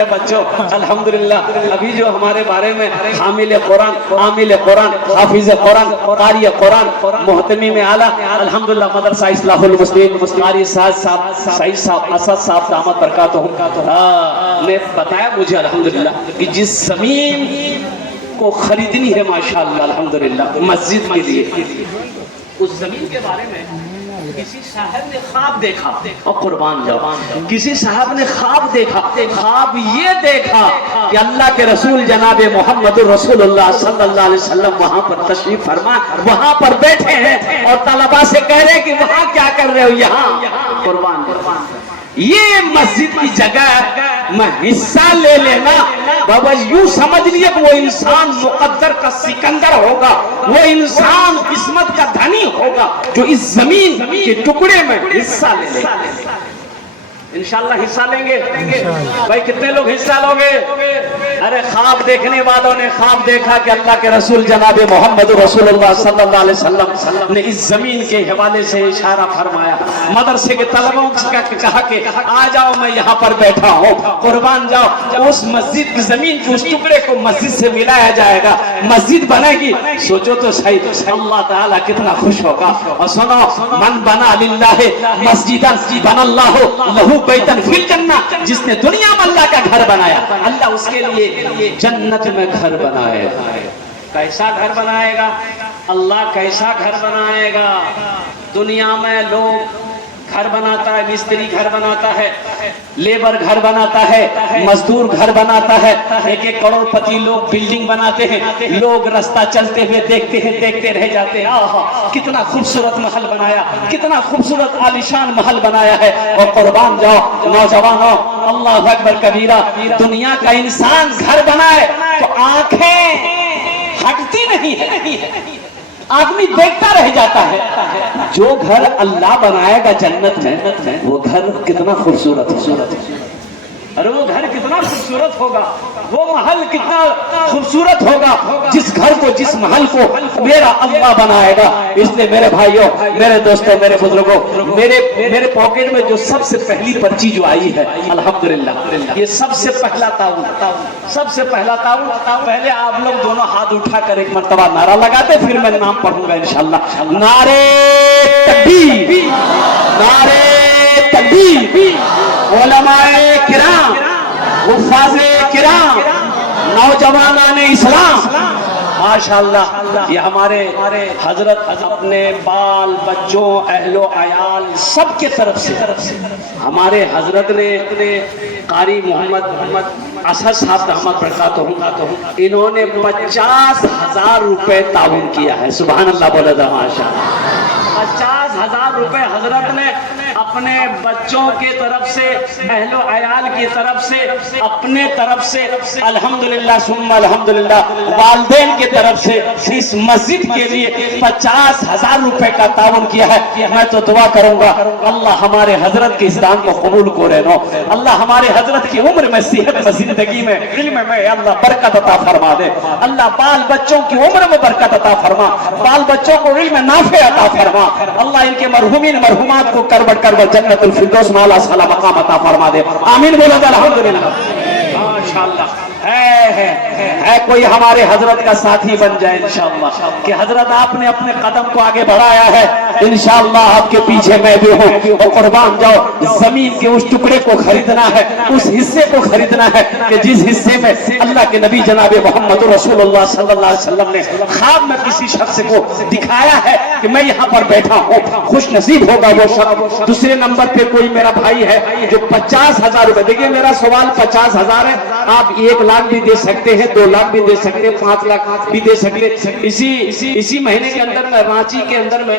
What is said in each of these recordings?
बच्चों अल्हम्दुलिल्लाह अभी जो हमारे बारे में हामिल कुरान, आमिल कुरान, हाफिज कुरान, कारी कुरान, मोहतमी में आला अल्हम्दुलिल्लाह मदरसा इस्लाहुल मुस्लिमीन कारी साहब सईद साहब असद साहब दामद बरकातहू ने बताया मुझे अल्हम्दुलिल्लाह कि जिस जमीन को खरीदनी है माशाअल्लाह अल्हम्दुलिल्लाह मस्जिद के लिए, उस जमीन के बारे में किसी साहब ने ख्वाब देखा और कुर्बान जाओ, किसी साहब ने ख्वाब देखा, ख्वाब ये देखा कि अल्लाह के रसूल जनाबे मोहम्मद रसूलुल्लाह सल्लल्लाहु अलैहि वसल्लम वहां पर तशरीफ फरमा, वहां पर बैठे हैं और तलबा से कह रहे हैं कि वहां क्या कर रहे हो, यहाँ कुर्बान। ये मस्जिद की जगह में हिस्सा ले लेना बाबा, यूं समझ लिए कि वो इंसान मुकद्दर का सिकंदर होगा, वो इंसान किस्मत का धनी होगा जो इस जमीन के टुकड़े में हिस्सा ले लेगा। इंशाल्लाह हिस्सा लेंगे भाई, कितने लोग हिस्सा लोगे? अरे ख्वाब देखने वालों ने ख्वाब देखा कि अल्लाह के रसूल जनाबे मोहम्मद रसूलुल्लाह सल्लल्लाहु अलैहि वसल्लम ने इस जमीन के हवाले से इशारा फरमाया, मदरसे के तलबों से कहा कि आ जाओ मैं यहाँ पर बैठा हूँ, कुर्बान जाओ। उस मस्जिद की जमीन के उस टुकड़े को मस्जिद से मिलाया जाएगा, मस्जिद बनेगी। सोचो तो सही, अल्लाह ताला कितना खुश होगा। और सुनो, मन बना लिल्लाहि मस्जिदन बनल्लाहु लहू बैतन फिल जन्नह, जिसने दुनिया में अल्लाह का घर बनाया, अल्लाह उसके लिए जन्नत में घर बनाएगा। कैसा घर बनाएगा अल्लाह, कैसा घर बनाएगा? दुनिया में लोग घर बनाता है, मिस्त्री घर बनाता है, लेबर घर बनाता है, मजदूर घर बनाता है, एक एक करोड़पति लोग बिल्डिंग बनाते हैं। लोग रास्ता चलते हुए देखते हैं, देखते रह जाते हैं, आहा कितना खूबसूरत महल बनाया, कितना खूबसूरत आलिशान महल बनाया है। और कुर्बान जाओ नौजवानों, अल्लाह अकबर कबीरा, दुनिया का इंसान घर बनाए तो आंखें हटती नहीं है, आदमी देखता रह जाता है। जो घर अल्लाह बनाएगा जन्नत में, वो घर कितना खूबसूरत, अरे वो घर कितना खूबसूरत होगा, वो महल कितना खूबसूरत होगा, जिस घर को, जिस महल को मेरा अल्लाह बनाएगा। इसलिए मेरे भाइयों, मेरे दोस्तों, मेरे बुजुर्गों, मेरे पॉकेट में जो सबसे पहली पर्ची जो आई है अल्हम्दुलिल्लाह, ये सबसे पहला ताउन, सबसे पहला ताउन। पहले आप लोग दोनों हाथ उठाकर एक मर्तबा नारा लगाते, फिर मैं नाम पढ़ूंगा इंशाअल्लाह। नारे तकबीर, नारे तकबीर। उलमाए किराम, हुफ़ाज़े किराम, नौजवानाने इस्लाम, माशाअल्लाह, ये हमारे हजरत अपने बाल बच्चों, अहलो अयाल सबके तरफ से हमारे हजरत ने कारी मोहम्मद असद साहब दामद बरकातहू, इन्होंने 50,000 रुपए ताउन किया है। सुभान अल्लाह बोले था माशाअल्लाह। 50,000 रुपए हजरत ने अपने बच्चों के तरफ से, अहलो अयाल की तरफ से, अपने तरफ से अल्हम्दुलिल्लाह सुम्मा अल्हम्दुलिल्लाह, वालिदैन के तरफ से इस मस्जिद के लिए 50,000 रुपए का ताउन किया है। मैं तो दुआ करूंगा अल्लाह हमारे हजरत के इस दान को कबूल करे नो, अल्लाह हमारे हजरत की उम्र में, सेहत में, जिंदगी में, इल्म में अल्लाह बरकत अता फरमा दे। अल्लाह बाल बच्चों की उम्र में बरकत अता फरमा, बाल बच्चों को इल्म नाफे अता फरमा। अल्लाह इनके मरहुमीन मरहुमात को करबट करबट जन्नतुल फिरदौस में आला साला मकाम अता फरमा दे। आमीन बोलो अल्हम्दुलिल्लाह। माशाअल्लाह है कोई हमारे हजरत का साथी बन जाए इंशाअल्लाह, कि हजरत आपने अपने कदम को आगे बढ़ाया है, इंशाअल्लाह आपके पीछे मैं भी हूँ। और कुर्बान जाओ, जमीन के उस टुकड़े को खरीदना है, उस हिस्से को खरीदना है कि जिस हिस्से में अल्लाह के नबी जनाबे मोहम्मद रसूलुल्लाह सल्लल्लाहु अलैहि वसल्लम ने ख्वाब में किसी शख्स को दिखाया है कि मैं यहाँ पर बैठा हूँ, खुश नसीब होगा वो शख्स। दूसरे नंबर पे कोई मेरा भाई है जो 50,000 रुपए, देखिए मेरा सवाल 50,000 है, आप 1 लाख भी दे सकते हैं, 2 लाख भी दे सकते हैं, 5 लाख भी दे सकते हैं। इसी महीने के अंदर में रांची के अंदर में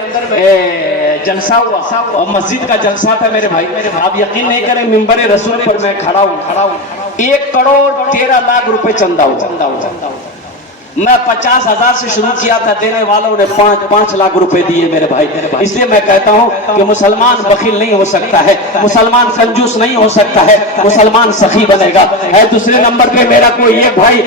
जलसा हुआ और मस्जिद का जलसा था मेरे भाई। आप यकीन नहीं करें, मिंबर रसूल पर मैं खड़ा हूँ, 1 करोड़ 13 लाख रुपए चंदा हुआ। मैं 50,000 से शुरू किया था, देने वालों ने 5 लाख रुपए दिए मेरे भाई। इसलिए मैं कहता हूं कि मुसलमान बखील नहीं हो सकता है, मुसलमान कंजूस नहीं हो सकता है, मुसलमान सखी बनेगा। है दूसरे नंबर पे मेरा कोई एक भाई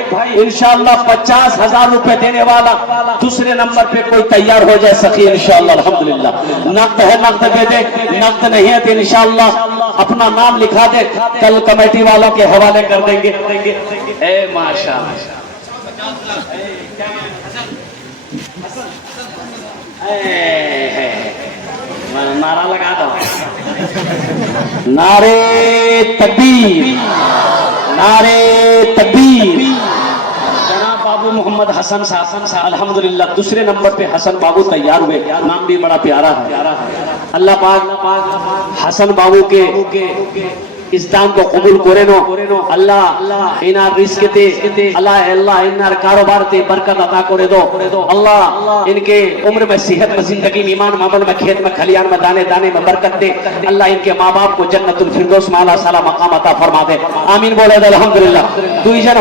इंशाअल्लाह 50,000 रुपए देने वाला, दूसरे नंबर पे कोई तैयार हो जाए सखी इंशाअल्लाह अल्हम्दुलिल्लाह। नकद है नकद दे दे, नकद नहीं है तो इंशाअल्लाह अपना नाम लिखा दे, कल कमेटी वालों के हवाले कर देंगे। ए माशाअल्लाह, नारा लगा दो, नारे तकबीर, नारे तकबीर। जनाब बाबू मोहम्मद हसन साहब अल्हम्दुलिल्लाह दूसरे नंबर पे हसन बाबू तैयार हुए, नाम भी बड़ा प्यारा है। अल्लाह पाक हसन बाबू के इस दान को कबूल करे नो, अल्लाह इना रिस्क दे, अल्लाह इना कारोबार ते बरकत अता करे दो, अल्लाह इनके उम्र में सेहत में जिंदगी में ईमान मामल में खेत में खलियान में दाने दाने में बरकत दे, अल्लाह इनके माँ बाप को जन्नतुल फिरदौस में आला साला मकाम अता फरमा दे। आमीन बोले दे अल्हम्दुलिल्लाह। दुईजन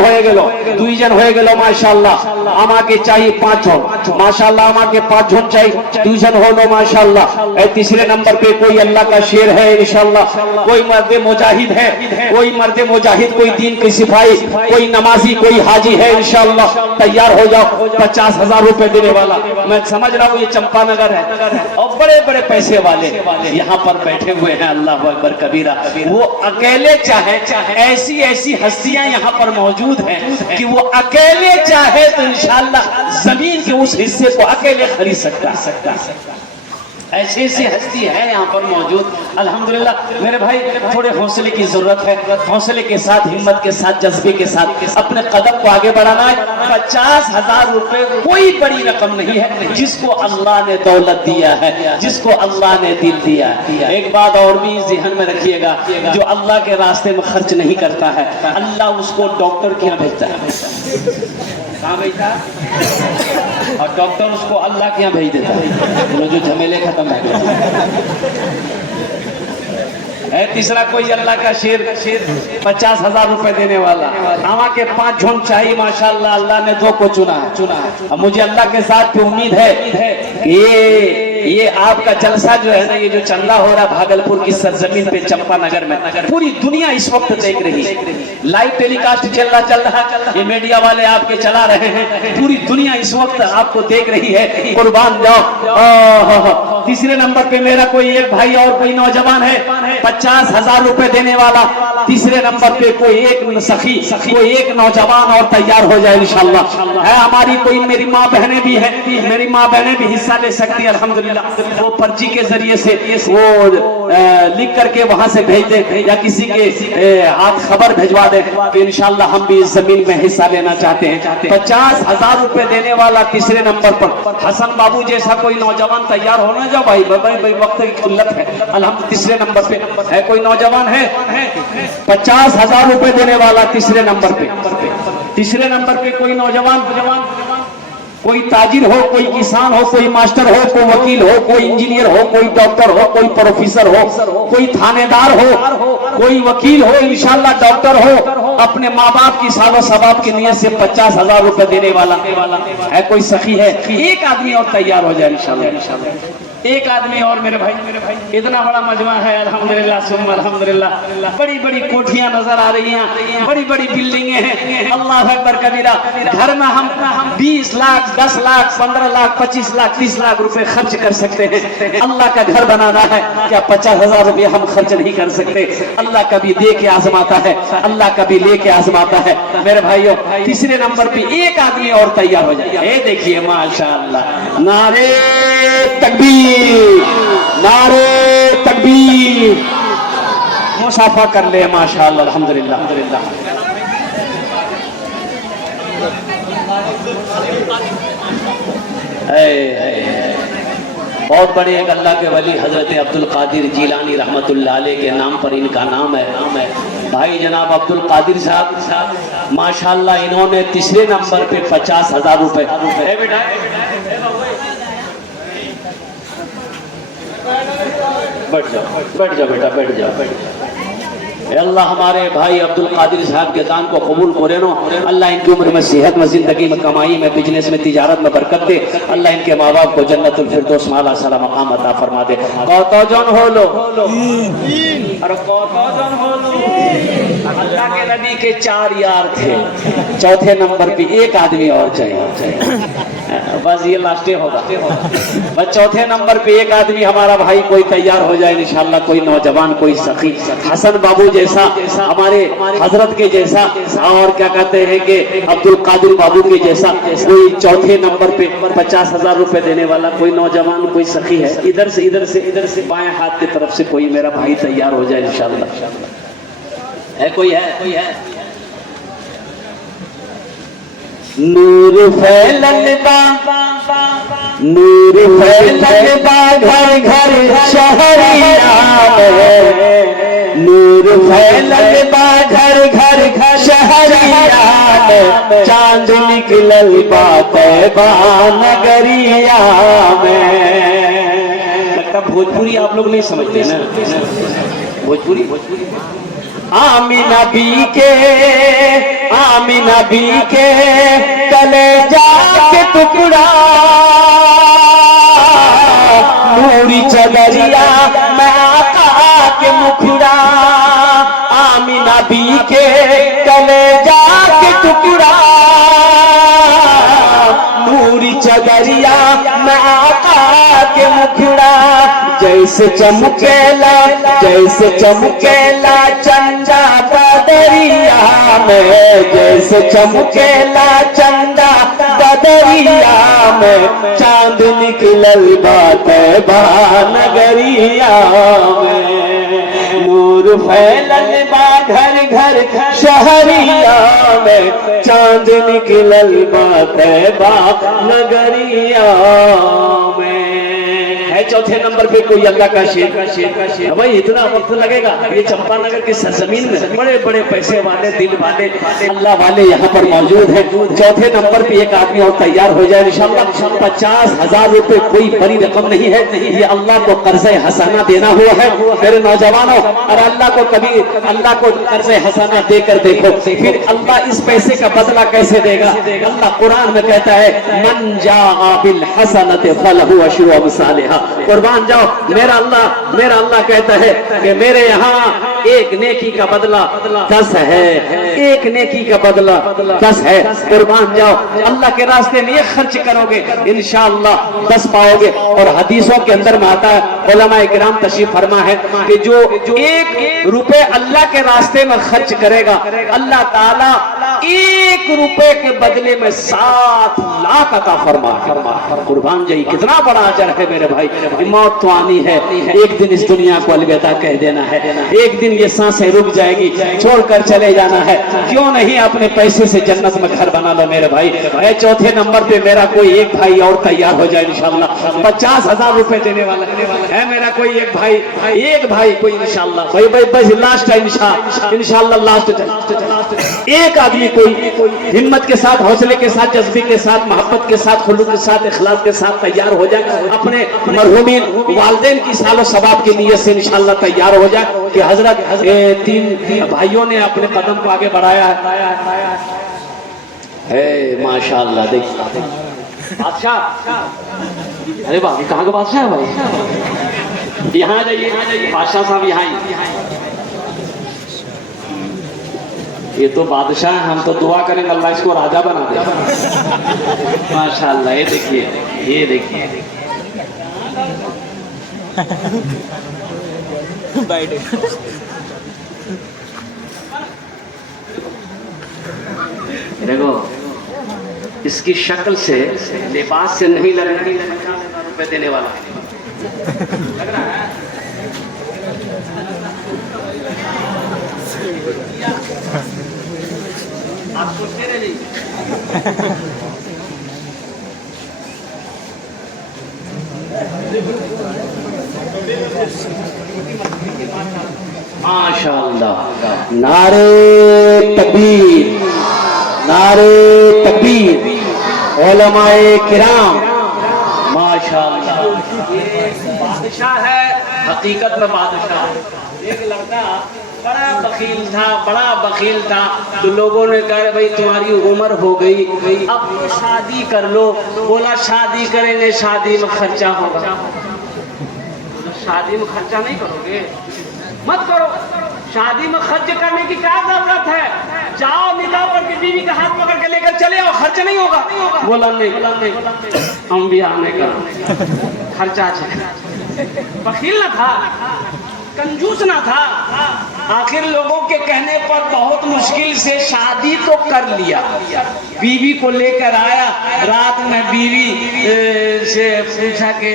होए गेलो माशाअल्लाह। आमा के चाहिए 5 जन माशाअल्लाह, आमा के 5 जन चाहिए, दुईजन हो लो माशाअल्लाह। तीसरे नंबर पे कोई अल्लाह का शेर है इंशाअल्लाह, कोई मर्द मुजाहिद है, कोई मर्द मुजाहिद, कोई दीन की सिपाही, कोई नमाजी, कोई हाजी है इंशाअल्लाह। तैयार हो जाओ, 50,000 रुपए देने वाला। मैं समझ रहा हूँ ये चंपानगर है और बड़े बड़े पैसे वाले यहाँ पर बैठे हुए हैं। अल्लाह अकबर कबीरा। वो अकेले चाहे ऐसी ऐसी हस्तियां यहाँ पर मौजूद हैं कि वो अकेले चाहे तो इंशाअल्लाह जमीन के उस हिस्से को अकेले खरीद सकता। ऐसी ऐसी हस्ती है यहाँ पर मौजूद अल्हम्दुलिल्लाह। मेरे भाई थोड़े हौसले की जरूरत है, हौसले के साथ, हिम्मत के साथ, जज्बे के साथ अपने कदम को आगे बढ़ाना है। 50,000 रुपए कोई बड़ी रकम नहीं है जिसको अल्लाह ने दौलत दिया है, जिसको अल्लाह ने दिल दिया है। एक बात और भी ज़हन में रखिएगा, जो अल्लाह के रास्ते में खर्च नहीं करता है अल्लाह उसको डॉक्टर के यहाँ भेजता है। कहाँ भेजता है? और डॉक्टर उसको अल्लाह के यहाँ भेज देता है, जो झमेले खत्म है। तीसरा कोई अल्लाह का शेर 50,000 रुपए देने वाला, आमा के 5 झोंक चाहिए माशाअल्लाह। अल्लाह ने 2 को चुना है। अब मुझे अल्लाह के साथ पे उम्मीद है ये आपका जलसा जो है ना, ये जो चंदा हो रहा भागलपुर की सरजमीन पे चंपानगर में, पूरी दुनिया इस वक्त देख रही है। लाइव टेलीकास्ट चल रहा है, ये मीडिया वाले आपके चला रहे हैं, पूरी दुनिया इस वक्त आपको देख रही है। कुर्बान जाओ। तीसरे नंबर पे मेरा कोई एक भाई और कोई नौजवान है 50,000 रुपए देने वाला। तीसरे नंबर पे कोई एक सखी, कोई एक नौजवान और तैयार हो जाए इंशाअल्लाह। है हमारी कोई मेरी माँ बहनें भी है, मेरी माँ बहनें भी हिस्सा ले सकती है अल्हम्दुलिल्लाह। वो पर्ची के जरिए से वो लिख करके वहां से भेज दे या किसी के हाथ खबर भिजवा दे तो इंशाअल्लाह हम भी इस जमीन में हिस्सा लेना चाहते हैं। 50,000 रुपए देने वाला तीसरे नंबर पर हसन बाबू जैसा कोई नौजवान तैयार होना जाओ भाई, वक्त की किल्लत है। अल्हम्दुलिल्लाह तीसरे नंबर पे है कोई नौजवान है 50,000 रुपए देने वाला तीसरे नंबर पे। तीसरे नंबर पे कोई नौजवान, कोई ताजिर हो, कोई किसान हो, कोई मास्टर हो, कोई वकील हो, कोई इंजीनियर हो, कोई डॉक्टर हो, कोई प्रोफेसर हो, कोई थानेदार हो, कोई वकील हो, इंशाअल्लाह डॉक्टर हो, अपने माँ बाप की सालो सवाब की नियत से 50,000 रुपए देने वाला है कोई सखी है। एक आदमी और तैयार हो जाए इंशाअल्लाह, एक आदमी और मेरे भाई। इतना बड़ा मजमा है अल्हम्दुलिल्लाह सुम्मा अल्हम्दुलिल्लाह। बड़ी बड़ी कोठियां नजर आ रही हैं, बड़ी बड़ी बिल्डिंगें हैं। अल्लाह अकबर कबीरा। घर में हम 20 लाख, 10 लाख, 15 लाख, 25 लाख, 30 लाख रुपए खर्च कर सकते हैं। अल्लाह का घर बनाना है, क्या 50,000 रुपए हम खर्च नहीं कर सकते? अल्लाह कभी दे के आजमाता है, अल्लाह कभी लेके आजमाता है। मेरे भाइयों तीसरे नंबर पे एक आदमी और तैयार हो जाए। ये देखिए माशाअल्लाह, नारे तकबीर, नारे तकबीर। मुसाफा कर ले माशाअल्लाह अल्हम्दुलिल्लाह। बहुत बड़े एक अल्लाह के वली हजरत अब्दुल कादिर जीलानी रहमतुल्लाह अलैह के नाम पर इनका नाम है भाई जनाब अब्दुल कादिर साहब। माशाअल्लाह इन्होंने तीसरे नंबर पे 50,000 रुपए। बैठ जाओ बेटा, बैठ जाओ। अल्लाह हमारे भाई अब्दुल कादिर साहब के दान को कबूल करे नो। अल्लाह इनकी उम्र में, सेहत में, जिंदगी में, कमाई में, बिजनेस में, तिजारत में बरकत दे। अल्लाह इनके माँ बाप को जन्नतुल फिरदौस में आला साला मकाम अता फरमा दे। कौतौजन हो लो और कौतौजन हो लो। अल्लाह के नबी के 4 यार थे, चौथे नंबर पे एक आदमी और चाहिए। बस ये लास्ट होगा। बस चौथे नंबर पे एक आदमी हमारा भाई कोई तैयार हो जाए इंशाअल्लाह, कोई नौजवान, कोई सखी, हसन बाबू जैसा, हमारे हजरत के जैसा, और क्या कहते हैं कि अब्दुल कादिर बाबू के जैसा कोई चौथे नंबर पे 50,000 रुपए देने वाला कोई नौजवान, कोई सखी है, इधर से बाएं हाथ की तरफ से कोई मेरा भाई तैयार हो जाए इंशाअल्लाह। है कोई है नूर फैलन बा, नूर फैलन बा घर घर शहरिया में, नूर फैलन बा घर घर शहरिया में, चांद निकलल बा तैबा नगरिया में। लगता भोजपुरी आप लोग नहीं समझते ना, भोजपुरी आमीना बी के कलेजा के टुकड़ा, नूरी चदरिया में आका के मुखड़ा, आमीना बी के कलेजा के टुकड़ा, नूरी चदरिया में आका के मुखड़ा, जैसे चमकेला चंदा बदरिया में, जैसे चमकेला चंदा बदरिया में, चांद निकलल बा तैबा नगरिया में, नूर फैलल बा घर घर शहरिया में, चांद निकलल बा तैबा नगरिया में। है चौथे नंबर पे कोई अल्लाह का शेर भाई, इतना वक्त लगेगा। ये चंपानगर की सरजमीन में बड़े बड़े पैसे वाले, दिल वाले, अल्लाह वाले यहाँ पर मौजूद हैं। चौथे नंबर पे एक आदमी और तैयार हो जाए इंशाअल्लाह। 50,000 रुपए कोई बड़ी रकम नहीं है, ये अल्लाह को कर्ज़े हसाना देना हुआ है मेरे नौजवानों। और अल्लाह को कभी अल्लाह को कर्ज़े हसाना देकर देखो, फिर अल्लाह इस पैसे का बदला कैसे देगा। अल्लाह कुरान में कहता है मन जाअ बिल हसनति फलहु अशरु अमसालिहा। कुर्बान जाओ, मेरा अल्लाह कहता है कि मेरे यहाँ एक नेकी का बदला 10 है, एक नेकी का बदला 10 है। कुर्बान जाओ, अल्लाह के रास्ते में ये खर्च करोगे इंशाअल्लाह 10 पाओगे। और हदीसों के अंदर में आता है, उलमाए किराम तशरीफ फरमा है कि जो 1 रुपए अल्लाह के रास्ते में खर्च करेगा, अल्लाह ताला 1 रुपए के बदले में 7 लाख अता फरमा। कुर्बान जाइए, कितना बड़ा अजर है मेरे भाई। मौत तो आनी है, एक दिन इस दुनिया को अलविदा कह देना है, एक दिन ये सांसें रुक जाएगी, छोड़कर चले जाना है। क्यों नहीं अपने पैसे से जन्नत में घर बना लो मेरे भाई। चौथे नंबर पे मेरा कोई एक भाई और तैयार हो जाए इंशाअल्लाह। 50,000 रुपए देने वाला है मेरा कोई एक भाई कोई इंशाअल्लाह। भाई बस लास्ट है इंशाअल्लाह, लास्ट एक आदमी कोई हिम्मत के साथ, हौसले के साथ, जज्बे के साथ, मोहब्बत के साथ, खुलूक के साथ, इखलास के साथ तैयार हो जाए, अपने मरहूमीन वालिदैन की सालो सवाब की नीयत से इंशाअल्लाह तैयार हो जाए कि हजरत 3 भाइयों ने अपने कदम को आगे बढ़ाया है। माशाअल्लाह, देखिए बादशाह, अरे वाह, कहाँ का बादशाह है भाई? यहाँ जाइए बादशाह साहब, यहाँ ये तो बादशाह है, हम तो दुआ करेंगे अल्लाह इसको राजा बना दे। माशाअल्लाह, ये देखिए देखो, इसकी शक्ल से, लिबास से नहीं लग रहा रुपए देने वाला लग रहा है। आप सोचते रहिए। माशाअल्लाह, नारे तकबीर, नारे तकबीर, उलमाए किराम, माशाअल्लाह। बादशाह है, हकीकत में बादशाह। एक लड़का बड़ा बखील था। तो लोगों ने कहा भाई तुम्हारी उम्र हो गई, अब तो शादी कर लो। बोला शादी करेंगे, शादी में खर्चा होगा। शादी में खर्चा नहीं करोगे, मत करो। शादी में खर्च करने की क्या जरूरत है? जाओ निकाह करके बीवी का हाथ पकड़ के लेकर चले आओ, खर्चा नहीं होगा। बोला नहीं, हम भी आने का खर्चा चाहिए। बखील न था, कंजूस ना था। आखिर लोगों के कहने पर बहुत मुश्किल से शादी तो कर लिया। बीवी को लेकर आया, रात में बीवी से पूछा कि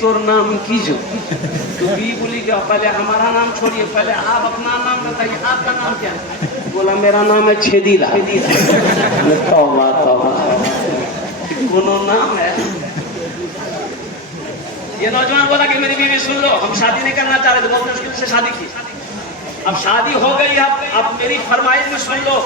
तोर नाम कीजो। तो बीवी बोली कि पहले हमारा नाम छोड़िए, पहले आप अपना नाम बताइए, आपका नाम क्या है? बोला मेरा नाम है छेदीला। तौबा तौबा, कोनो नाम है। ये नौजवान बोला कि मेरी बीवी सुन लो, हम शादी नहीं करना चाह रहे थे, बहुत मुश्किल से शादी की। अब शादी हो गई, अब मेरी फरमाइश में सुन लो,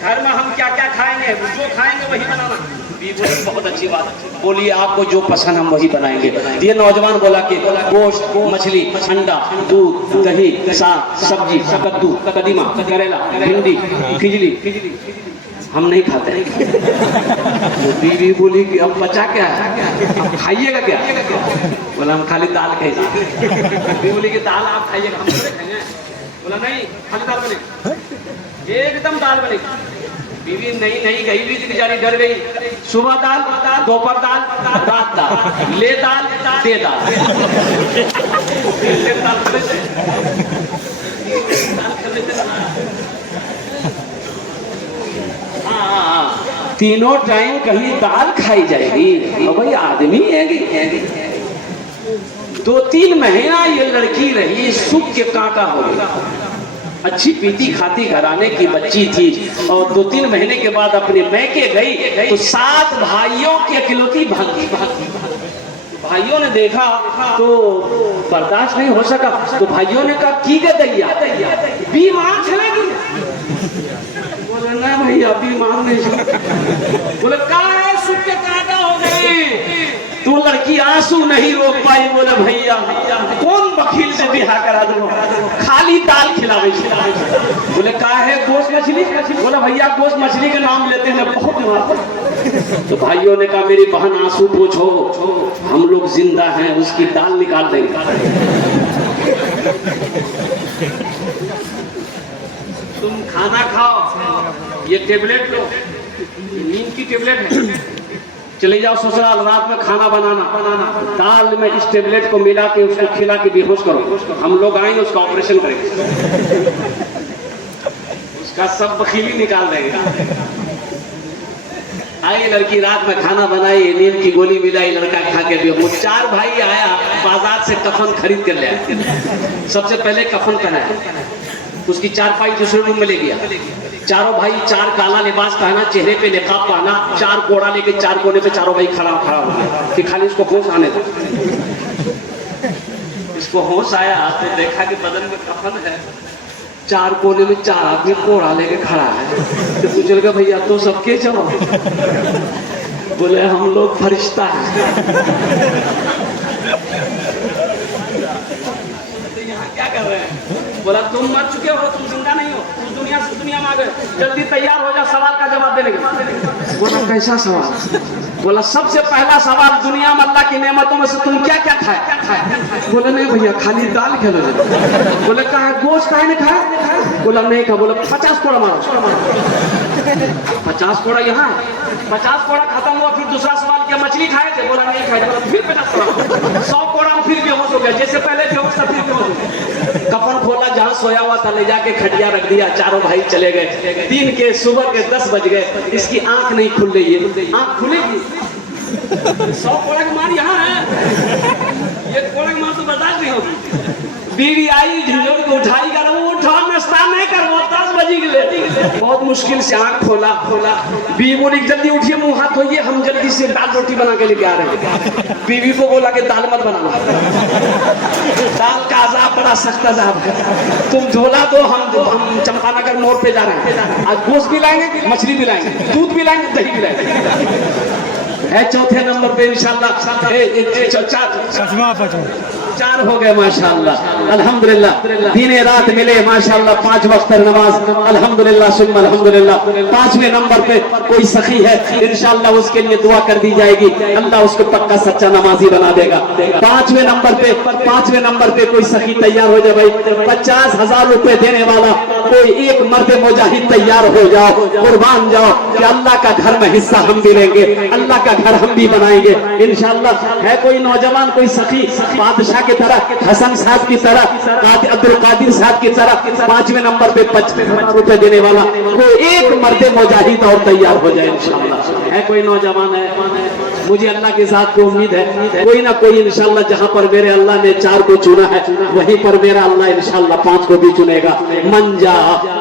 घर में हम क्या क्या खाएंगे, जो खाएंगे वही बनाना। बीवी बोली बहुत अच्छी बात, बोलिए आपको जो पसंद हम वही बनाएंगे। ये नौजवान बोला कि गोश्त, मछली, अंडा, दूध, दही, साग, सब्जी, कद्दू, कदीमा, करेला, भिंडी, खिचड़ी हम नहीं खाते। तो बीवी बोली कि अब बचा क्या है, अब खाइएगा क्या? बोला हम खाली दाल खाएंगे। बीवी बोली कि दाल आप खाइएगा, हम नहीं खाएंगे। बोला नहीं, खाली दाल बनेगी, एकदम दाल बनेगी। बीवी नहीं गई भी बेचारी, डर गई। सुबह दाल, दोपहर दाल, रात दाल, ले दाल, दे दाल। तीनों टाइम कहीं दाल खाई जाएगी? भाई आदमी है। 2-3 महीना ये लड़की रही, सुख के कांटा हो गया। अच्छी पीती खाती घराने की बच्ची थी, और 2-3 महीने के बाद अपने मैके गई तो 7 भाइयों की अकेलौती भागी। भाइयों ने देखा तो बर्दाश्त नहीं हो सका, तो भाइयों ने कहा की गदैया बीमार चलेगी। बोले ना भैया बीमार नहीं। बोले कहा है सुख के कांटा हो गई। तो लड़की आंसू नहीं रोक पाई। बोले भैया कौन वकील से बिहार करा दो, खाली दाल खिलावे। बोले कहा है गोश्त मछली? बोला भैया गोश्त मछली के नाम लेते हैं, बहुत बीमार। तो भाइयों ने कहा मेरी बहन आंसू पूछो, हम लोग जिंदा हैं, उसकी दाल निकाल देंगे। तुम खाना खाओ, ये टेबलेट लो, नींद की टेबलेट है, चले जाओ ससुराल, रात में खाना बनाना, दाल में इस टेबलेट को मिला के उसको खिला के बेहोश करो, हम लोग आएंगे उसका ऑपरेशन करेंगे, उसका सब बखीली निकाल देंगे। आई लड़की, रात में खाना बनाई, नींद की गोली मिलाई, लड़का खा के बेहोश। 4 भाई आया, बाजार से कफन खरीद कर ले आया। सबसे पहले कफन पहनाया, उसकी 4 पाई दूसरे रूम में ले गया। चारों भाई 4 काला लिबास पहना, चेहरे पे निकाब पहना, 4 कोड़ा लेके 4 कोने पे चारों भाई खड़ा हो गया कि खाली इसको होश आने दो। इसको होश आया तो देखा कि बदन में कफन है, 4 कोने में 4 आदमी कोड़ा लेके खड़ा है। तो पूछ लगा भैया तो सबके चलो? बोले हम लोग फरिश्ता हैं। क्या कर रहे हैं? बोला तुम मर चुके हो, तुम जिंदा नहीं हो, तुम दुनिया से दुनिया में आ गए, जल्दी तैयार हो जा सवाल का जवाब देने के। बोला कैसा सवाल? बोला सबसे पहला सवाल, दुनिया में अल्लाह की नेमतों में से तुम क्या क्या खाए? बोला नहीं भैया खाली दाल खेलो। बोले कहा गोश्त काहे नहीं खाए? बोला नहीं खा। बोला 50 कोड़ा मारो। 50 कोड़ा यहाँ, 50 कोड़ा खत्म हुआ। फिर दूसरा सवाल किया मछली खाए थे? बोला नहीं खाए। बोला फिर 50 कोड़ा, 100 कोड़ा में फिर बेहोश हो गया, जैसे पहले बेहोश था फिर बेहोश हो गया। कफन खोला, जहाँ सोया हुआ था ले जाके खटिया रख दिया, चारों भाई चले गए। दिन के सुबह के 10 बज गए, इसकी आंख नहीं खुल रही है, आंख खुलेगी? 100 कोड़ा की मार यहाँ है, ये कोड़ा की मार तो बर्दाश्त नहीं होगी। बीवी आई, झंझोर को उठाई, कर वो उठा नाश्ता नहीं कर, वो 10 बजे के लिए बहुत मुश्किल से आंख खोला। बीवी बोली जल्दी उठिए, मुंह हाथ धोइए, हम जल्दी से दाल रोटी बना के लेके आ रहे हैं। बीवी को बोला कि दाल मत बनाना, दाल का अजाब बड़ा सख्त अजाब है, तुम झोला दो, हम चंपानगर मोड़ पे जा रहे हैं, आज गोश्त भी लाएंगे, मछली भी लाएंगे, दूध भी लाएंगे, दही भी लाएंगे। है चौथे नंबर पे इंशाल्लाह। 4 हो गए माशाअल्लाह अल्हम्दुलिल्लाह। दिने रात मिले माशाअल्लाह 5 वक्त नमाज अल्हम्दुलिल्लाह सुम्मा अल्हम्दुलिल्लाह। 5वें नंबर पे कोई सखी है इंशाअल्लाह उसके लिए दुआ कर दी जाएगी, अल्लाह उसको पक्का सच्चा नमाजी बना देगा। 5वें नंबर पे कोई सखी तैयार हो जाए भाई, 50,000 रुपए देने वाला कोई एक मर्द मुजाहिद तैयार हो जाओ, कुर्बान जाओ कि अल्लाह का घर में हिस्सा हम भी लेंगे, अल्लाह का घर हम भी बनाएंगे इंशाअल्लाह। है कोई नौजवान कोई सखी बादशाह की तरह, हसन साहब की तरह, अब्दुल कादिर साहब की तरह 5वें नंबर पे 55,000 रुपए देने वाला कोई एक मर्द मुजाहिद और तैयार हो जाए इंशाअल्लाह। है कोई नौजवान है, मुझे अल्लाह के साथ को उम्मीद है कोई ना कोई इंशाअल्लाह जहां पर मेरे अल्लाह ने 4 को चुना है वहीं पर मेरा अल्लाह इंशाअल्लाह 5 को भी चुनेगा। मन जा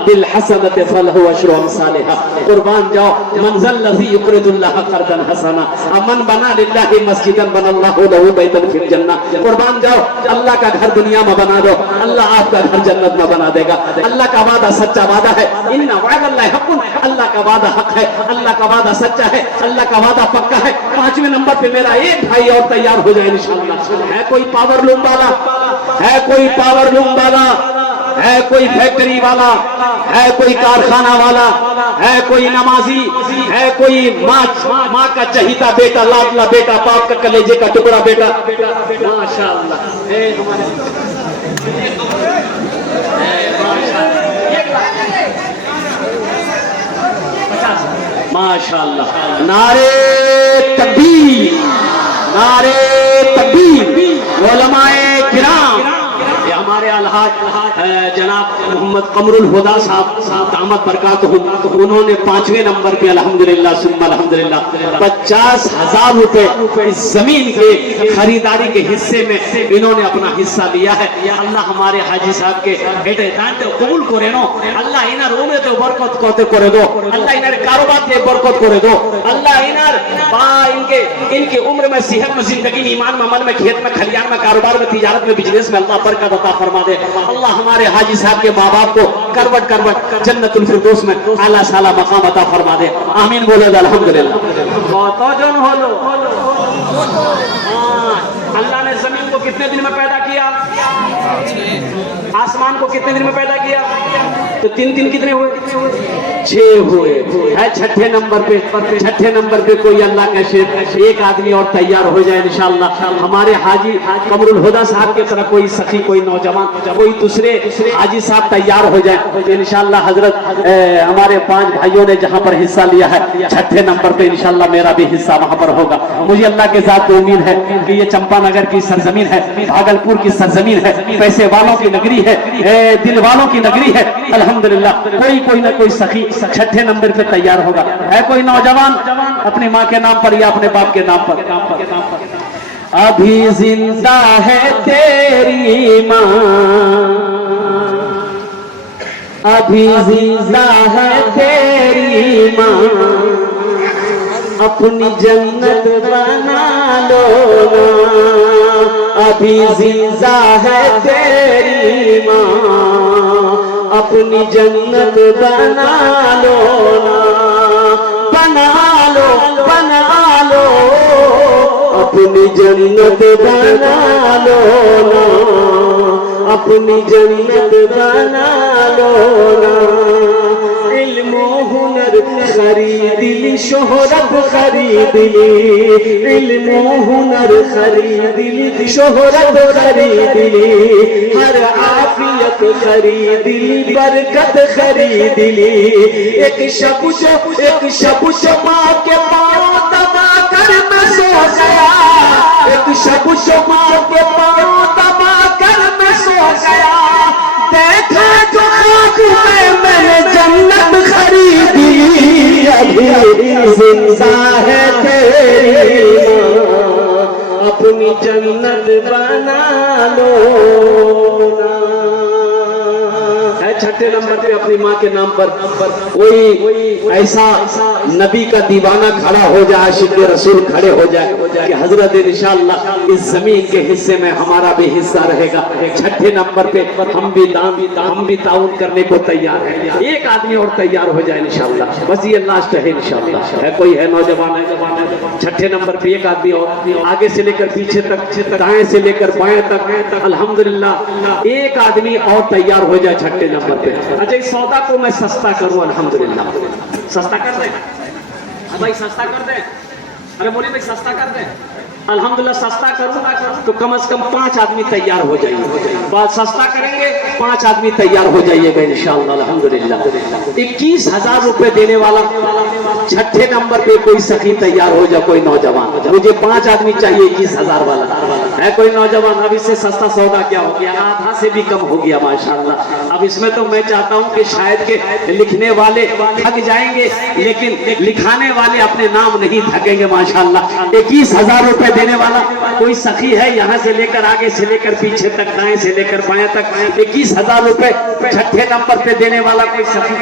बिल हसनत फलहु अशरु अमसालिहा, कुर्बान जाओ मंज़ल लज़ी युक़रिदुल्लाह क़र्दन हसना, अमन बना लिल्लाहि मस्जिदन बनल्लाहु लहु बैतन फिल जन्नह। कुर्बान जाओ अल्लाह का घर दुनिया में बना दो, अल्लाह आपका घर जन्नत में बना देगा। अल्लाह का वादा सच्चा वादा है, इन्ना वअदल्लाहि हक़्क़ुन, अल्लाह का वादा हक है, अल्लाह का वादा सच्चा है, अल्लाह का वादा पक्का है। 5वें नंबर पे मेरा एक भाई और तैयार हो जाए इंशाअल्लाह। है कोई पावर लूम वाला, है कोई पावर लूम वाला, है कोई फैक्ट्री वाला, है कोई कारखाना वाला, है कोई नमाजी, है कोई माँ का चहीता बेटा, लाडला बेटा, बाप का कलेजे का टुकड़ा बेटा माशाअल्लाह। माशाअल्लाह। नारे तकबीर, नारे तकबीर। उलमाए किराम, ये हमारे अलहाज जनाब मोहम्मद कमरुल हुदा साहब दामत बरकातहुम, उन्होंने 5वें नंबर पे अल्हम्दुलिल्लाह सुम्मा अल्हम्दुलिल्लाह 50,000 रुपए इस जमीन के खरीदारी के हिस्से में इन्होंने अपना हिस्सा लिया है। अल्लाह हमारे हाजी साहब के बेटे दानते कबूल करे नो, अल्लाह इनार उम्र ते बरकत करते करे दो, अल्लाह इनार कारोबार ते बरकत करे दो, अल्लाह इनार इनके उम्र में सेहत में जिंदगी में ईमान में अमल में खेत में खलियान में कारोबार में तिजारत में बिजनेस में अल्लाह बरकत अता फरमा दे। अल्लाह हमारे हाजी साहब के माँ बाप को करवट करवट जन्नतुल फिरदौस में आला साला मकाम अता फरमा दे। आमीन बोले अल्हम्दुलिल्लाह। कतजन होलो, अल्लाह ने जमीन को कितने दिन में पैदा किया, आसमान को कितने दिन में पैदा किया, तो 3 कितने हुए, 6 हुए। है छठे नंबर पे कोई अल्लाह का शेर एक आदमी और तैयार हो जाए इंशाअल्लाह। हमारे हाजी कमरुल हुदा साहब की तरह कोई सखी, कोई नौजवान, कोई दूसरे हाजी साहब तैयार हो जाए इंशाअल्लाह। हजरत हमारे 5 भाइयों ने जहां पर हिस्सा लिया है, छठे नंबर पे इंशाअल्लाह मेरा भी हिस्सा वहां पर होगा। मुझे अल्लाह के साथ उम्मीद है कि ये चंपानगर की सरजमीन है, भागलपुर की सरजमीन है, पैसे वालों की नगरी है, दिल वालों की नगरी है अल्हम्दुलिल्लाह। कोई ना कोई सखी छठे नंबर पे तैयार होगा। है कोई नौजवान अपनी माँ के नाम पर या अपने बाप के नाम पर, अभी जिंदा है तेरी माँ, अभी जिंदा है तेरी माँ, अपनी जन्नत बना लो ना, अभी जिंदा है तेरी माँ, अपनी जन्नत बना लो ना, बना लो अपनी जन्नत बना लो ना, अपनी जन्नत बना लो ना। इल्म हुनर खरीद ली, शोहरत खरीद ली, इल्म हुनर खरीद ली, शोहरत खरीद ली, हर आफियत खरीद ली, बरकत खरीद ली। एक शब जो माँ के पाँव दबा कर मैं सो गया, एक शब जो माँ के पाँव दबा कर मैं सो गया, देखा जो खाक में मैंने जन्नत खरीदी, अभी जिंदा है तेरी माँ, अपनी जन्नत बना लो ना। है छठे छठे नंबर पे अपनी माँ के नाम पर कोई ऐसा नबी का दीवाना खड़ा हो जाए, आशिक रसूल खड़े हो जाए कि हजरत इंशाअल्लाह इस जमीन के हिस्से में हमारा भी हिस्सा रहेगा। छठे नंबर पे हम भी ताउन करने को तैयार है। एक आदमी और तैयार हो जाए इंशाअल्लाह, बस ये लास्ट है इंशाअल्लाह। है कोई है नौजवान है छठे नंबर पे एक आदमी और, आगे से लेकर पीछे तक, दाएं से लेकर बाएं तक, अल्हम्दुलिल्लाह एक आदमी और तैयार हो जाए छठे नंबर पे। अच्छा इस सौदा को मैं सस्ता करूं, अल्हम्दुलिल्लाह सस्ता कर दे भाई, सस्ता कर दे। अरे बोलिए भाई सस्ता कर दे। अल्हम्दुलिल्लाह सस्ता करूंगा तो कम से कम 5 आदमी तैयार हो जाइए। बात सस्ता करेंगे 5 आदमी तैयार हो जाइएगा इंशाअल्लाह अल्हम्दुलिल्लाह। 21,000 रुपए देने वाला छठे नंबर पे कोई सखी तैयार हो जाए, कोई नौजवान। मुझे 5 आदमी चाहिए 21,000 वाला है कोई नौजवान। अब इससे सस्ता सौदा क्या हो गया, आधा से भी कम हो गया माशाअल्लाह। अब इसमें तो मैं चाहता हूं कि शायद के लिखने वाले थक जाएंगे, लेकिन लिखाने वाले अपने नाम नहीं थकेंगे माशाअल्लाह। 21,000 रुपए देने वाला कोई सखी है, यहाँ से लेकर आगे से लेकर पीछे तक, दाएं से लेकर बाएं तक, 21,000 रुपए छठे नंबर पे देने वाला कोई सखी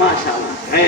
माशाअल्लाह है।